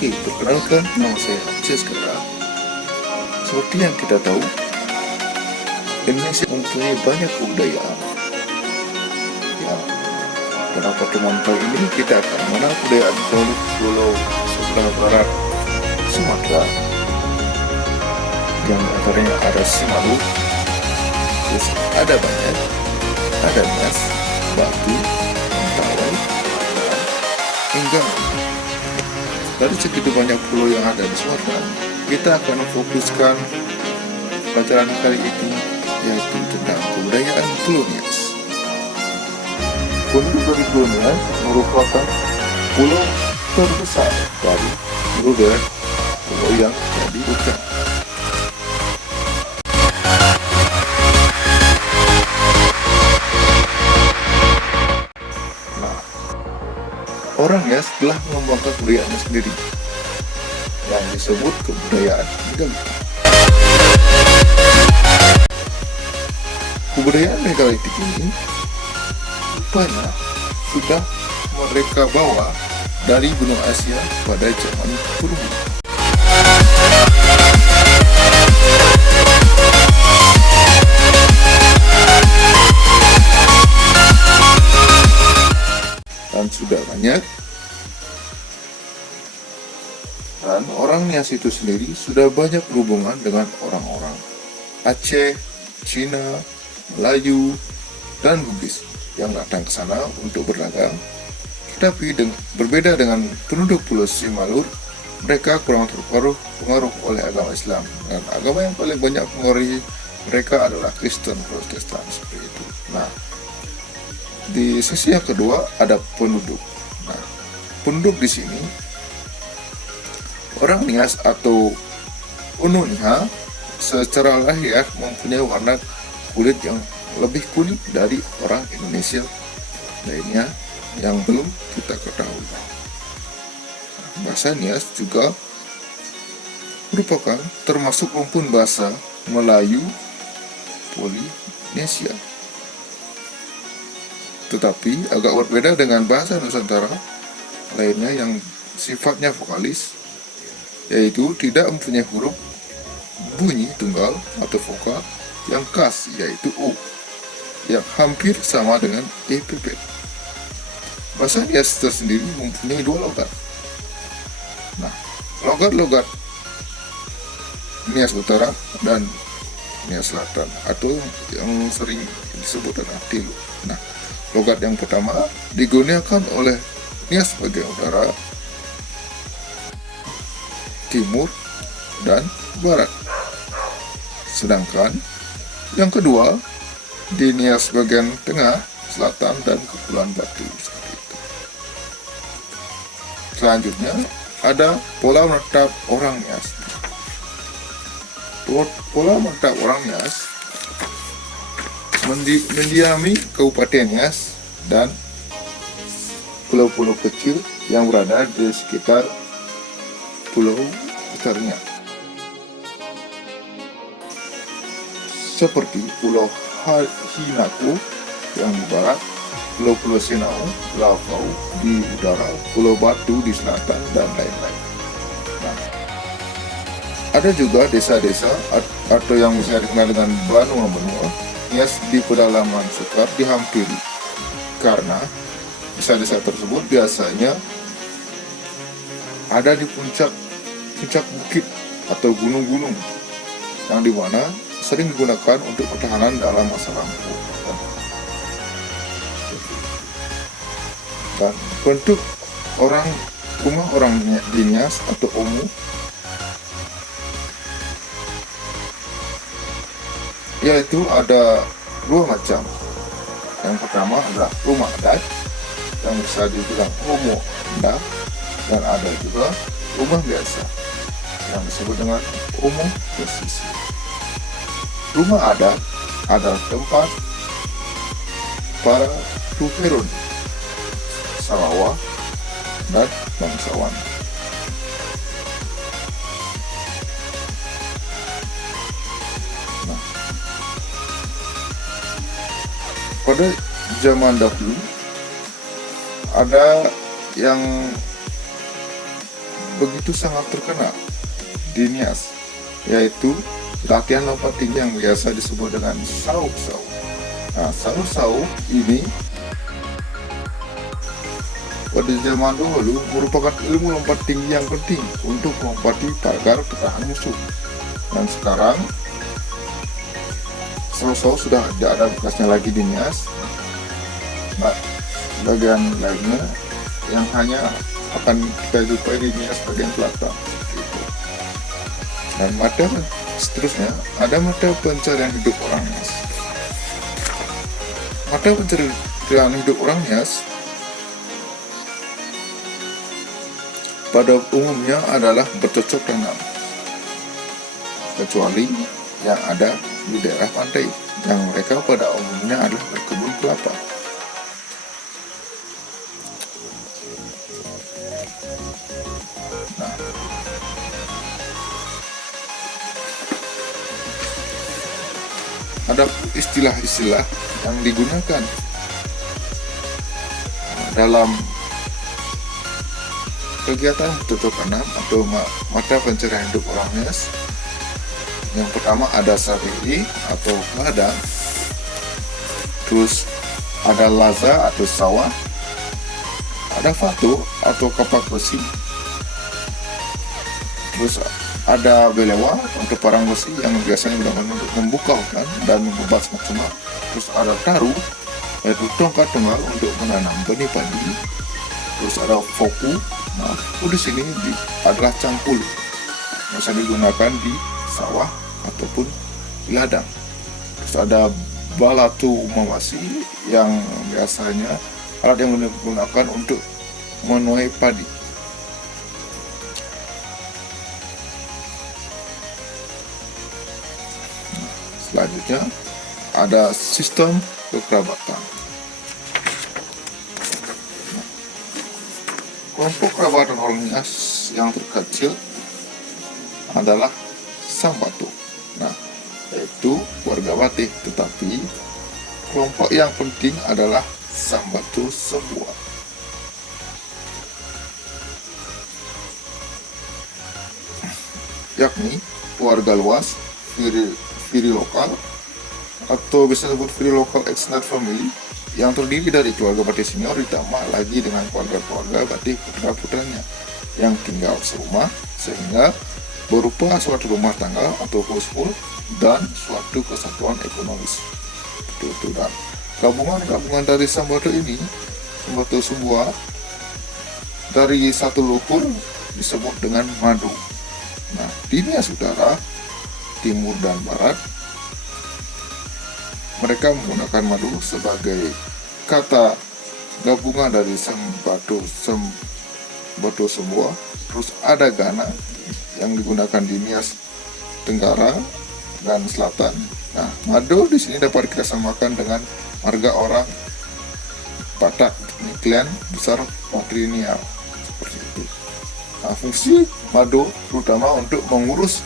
Oke, perkenalkan nama saya Aceh sekarang. Seperti yang kita tahu, Indonesia mempunyai banyak kebudayaan. Ya, pada pertemuan kali ini kita akan mengenal kebudayaan Pulau sebelah barat Sumatera. Yang antaranya ada Simalu, terus ada Banyak, ada Nias, Batu, Mentawai, hingga dari segitu banyak pulau yang ada di Sumatera, kita akan fokuskan pelajaran kali ini yaitu tentang kebudayaan Pulau Nias. Penduduk dari Pulau Nias merupakan pulau terbesar dari seluruh pulau yang ada di hutan. Orang Nias telah mengembangkan kebudayaannya sendiri yang disebut kebudayaan megalitik. Kebudayaan megalitik ini rupanya sudah mereka bawa dari benua Asia pada zaman purba. Dan sudah banyak, dan orang Nias itu sendiri sudah banyak berhubungan dengan orang-orang Aceh, Cina, Melayu, dan Bugis yang datang ke sana untuk berdagang. Tetapi berbeda dengan penduduk Pulau Simalur, mereka kurang terpengaruh oleh agama Islam, dan agama yang paling banyak mengaruhi mereka adalah Kristen Protestan seperti itu. Nah, di sisi yang kedua ada penduduk. Nah, penduduk di sini orang Nias atau Ununya secara lahir mempunyai warna kulit yang lebih kuning dari orang Indonesia lainnya yang belum kita ketahui. Bahasa Nias juga merupakan termasuk rumpun bahasa Melayu Polinesia. Tetapi agak berbeda dengan bahasa Nusantara lainnya yang sifatnya vokalis, yaitu tidak mempunyai huruf bunyi tunggal atau vokal yang khas, yaitu U, yang hampir sama dengan EPP. Bahasa Nias tersendiri mempunyai dua logat. Nah, logat-logat Nias Utara dan Nias Selatan, atau yang sering disebut adalah Tilu. Nah, logat yang pertama digunakan oleh Nias bagian utara, timur, dan barat. Sedangkan yang kedua di Nias bagian tengah, selatan, dan Kepulauan Batu seperti itu. Selanjutnya ada pola menetap orang Nias. Pola menetap orang Nias mendiami Kabupaten Nias dan pulau-pulau kecil yang berada di sekitar pulau besarnya, seperti Pulau Hinaku yang di barat, Pulau Sinau, Lavau di utara, Pulau Batu di selatan, dan lain-lain. Nah, ada juga desa-desa atau yang bisa dikenal dengan benua Nias di pedalaman sukar dihampiri, karena desa-desa tersebut biasanya ada di puncak bukit atau gunung-gunung yang dimana sering digunakan untuk pertahanan dalam masa lampau. Dan bentuk rumah orang di Nias atau Omu yaitu ada dua macam. Yang pertama adalah rumah adat yang bisa dibilang Omu Anda, dan ada juga rumah biasa yang disebut dengan Omu Pesisir. Rumah adat adalah tempat para Tuherun, Sarawak, dan bangsawan. Nah, pada zaman dahulu ada yang begitu sangat terkenal di Nias, yaitu latihan lompat tinggi yang biasa disebut dengan sau-sau. Nah, sau-sau ini pada zaman dahulu merupakan ilmu lompat tinggi yang penting untuk melompati pagar pertahanan musuh. Dan sekarang sau-sau sudah tidak ada bekasnya lagi di Nias. Bagian lainnya yang hanya akan kita jumpai di Nias bagian selatan. Dan seterusnya ada mata pencarian hidup orang Nias. Mata pencarian hidup orang Nias pada umumnya adalah bercocok tanam, kecuali yang ada di daerah pantai, yang mereka pada umumnya adalah berkebun kelapa. Nah, ada istilah-istilah yang digunakan dalam kegiatan bercocok tanam atau mata pencarian hidup orang Nias. Yang pertama ada sarili atau ladang, terus ada laza atau sawah, ada fatu atau kapak besi, terus ada belewa untuk parang besi yang biasanya digunakan untuk membuka hutan dan membebas semua. Terus ada taru yaitu tongkat tunggal untuk menanam benih padi. Terus ada foku. Nah, di sini adalah cangkul, bisa digunakan di sawah ataupun di ladang. Terus ada balatu mawasi yang biasanya alat yang digunakan untuk menuai padi. Selanjutnya ada sistem kekerabatan. Kelompok kerabatan orang Nias yang terkecil adalah Sambatu. Nah, yaitu warga Batih, tetapi kelompok yang penting adalah Sambatu semua. Yakni warga luas, Firi lokal, atau bisa disebut Firi lokal extended family, yang terdiri dari keluarga Batih senior ditambah lagi dengan keluarga-keluarga Batih putra-putranya yang tinggal serumah, sehingga berupa suatu rumah tangga atau household dan suatu kesatuan ekonomis. Itu dan gabungan dari Sambatu ini, Sambatu semua dari satu luhur disebut dengan madu. Nah, di Nias Utara, Timur dan Barat, mereka menggunakan madu sebagai kata gabungan dari Sambatu semua. Terus ada Gana yang digunakan di Nias Tenggara dan Selatan. Nah, madu di sini dapat kita samakan dengan marga orang Batak, klan besar patrilineal seperti itu. Nah, fungsi madu terutama untuk mengurus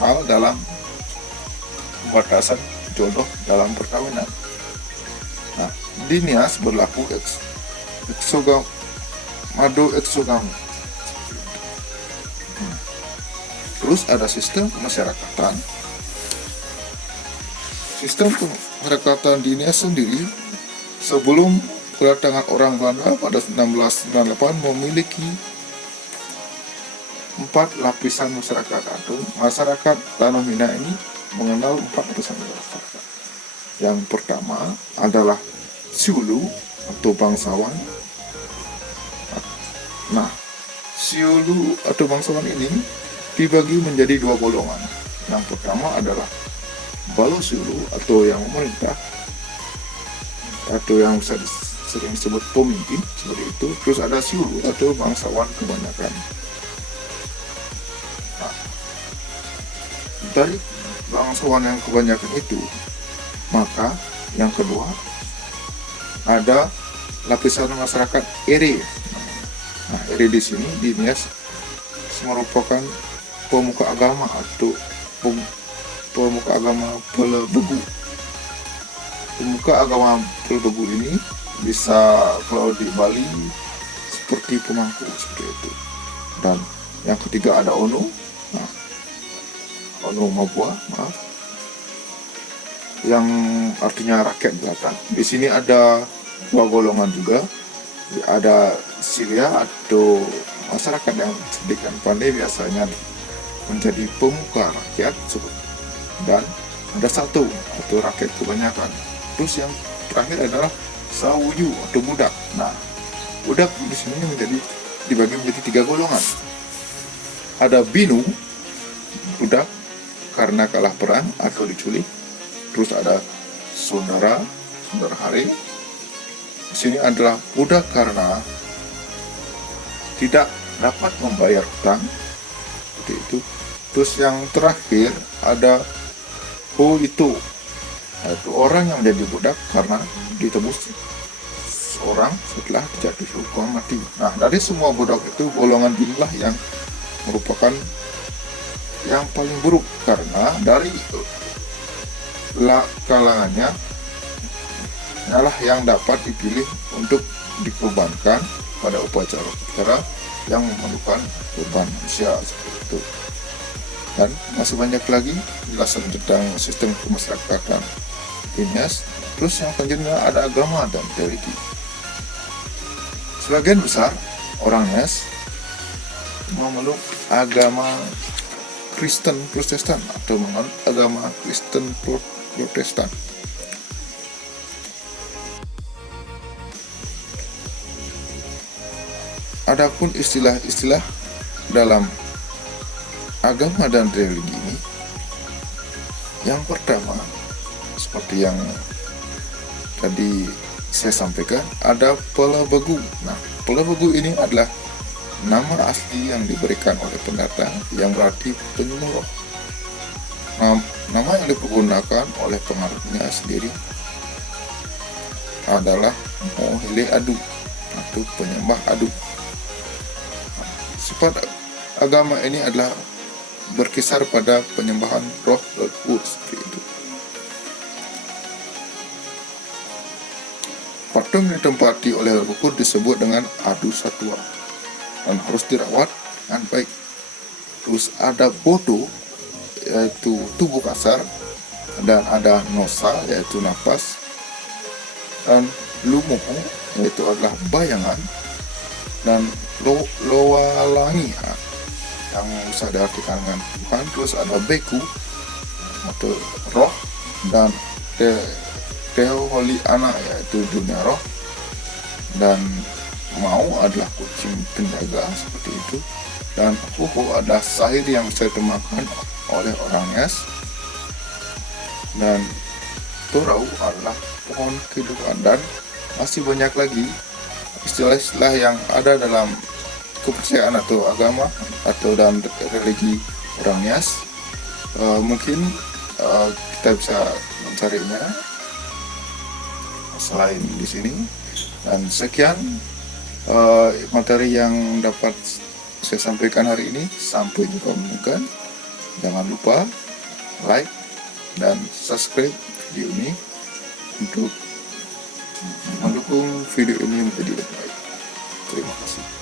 hal dalam batasan jodoh dalam perkawinan. Nah, di Nias berlaku madu eksogami. Terus ada sistem kemasyarakatan. Sistem kemasyarakatan di Nias sendiri sebelum kedatangan orang Belanda pada 1998 memiliki 4 lapisan masyarakat atau masyarakat Tanah Minang ini mengenal 4 lapisan masyarakat. Yang pertama adalah Siulu atau bangsawan. Nah, Siulu atau bangsawan ini dibagi menjadi 2 golongan. Yang pertama adalah Balo Siulu atau yang memerintah atau yang sering disebut pemimpin seperti itu. Terus ada Siulu atau bangsawan kebanyakan. Dari bangsawan yang kebanyakan itu, maka yang kedua ada lapisan masyarakat Ere. Nah, Ere di sini di Nias merupakan pemuka agama atau pemuka agama Pelebegu. Pemuka agama Pelebegu ini bisa kalau di Bali seperti pemangku seperti itu. Dan yang ketiga ada Ono. Nah, Ono Mabua, maaf, yang artinya rakyat jelata. Di sini ada dua golongan juga. Ada Silia atau masyarakat yang cerdik dan pandai, biasanya menjadi pemuka rakyat, dan ada satu atau rakyat kebanyakan. Terus yang terakhir adalah Sawuyu atau budak. Nah, budak di sini dibagi menjadi tiga golongan. Ada Binu, budak karena kalah perang atau diculik. Terus ada saudara hari. Di sini adalah budak karena tidak dapat membayar hutang, seperti itu. Terus yang terakhir ada Hoito, yaitu orang yang menjadi budak karena ditebus seorang setelah jatuh hukuman mati. Nah, dari semua budak itu golongan inilah yang merupakan yang paling buruk, karena dari kalangannya adalah yang dapat dipilih untuk dikorbankan pada upacara yang memerlukan korban manusia, seperti itu. Dan masih banyak lagi penjelasan tentang sistem kemasyarakatan Nias. Terus yang selanjutnya ada agama dan religi. Sebagian besar orang Nias memeluk agama Kristen Protestan atau menganut agama Kristen Protestan. Adapun istilah-istilah dalam agama dan religi ini, yang pertama seperti yang tadi saya sampaikan, ada Pelabagu. Nah, Pelabagu ini adalah nama asli yang diberikan oleh pendatang yang berarti penyuluh. Nama yang dipergunakan oleh pengarangnya sendiri adalah Mohele Adu atau penyembah adu. Sifat agama ini adalah berkisar pada penyembahan roh leluhur, seperti itu. Patung yang ditempati oleh leluhur disebut dengan adu satwa dan harus dirawat dengan baik. Terus ada Bodo, yaitu tubuh kasar, dan ada Nosa, yaitu nafas, dan Lumuhu, yaitu adalah bayangan, dan Lowalangi yang bisa diartikan dengan Tuhan. Terus ada Beku atau roh, dan Teoholiana, yaitu dunia roh, dan Mau adalah kucing penjaga, seperti itu. Dan Huhu adalah sahir yang bisa dimakan oleh orang Nias, dan Torau adalah pohon kehidupan. Dan masih banyak lagi istilah-istilah yang ada dalam kepercayaan atau agama atau dalam religi orang Nias. Mungkin kita bisa mencarinya selain di sini. Dan sekian materi yang dapat saya sampaikan hari ini. Sampai jumpa menemukan. Jangan lupa like dan subscribe video ini untuk mendukung video ini menjadi lebih baik. Terima kasih.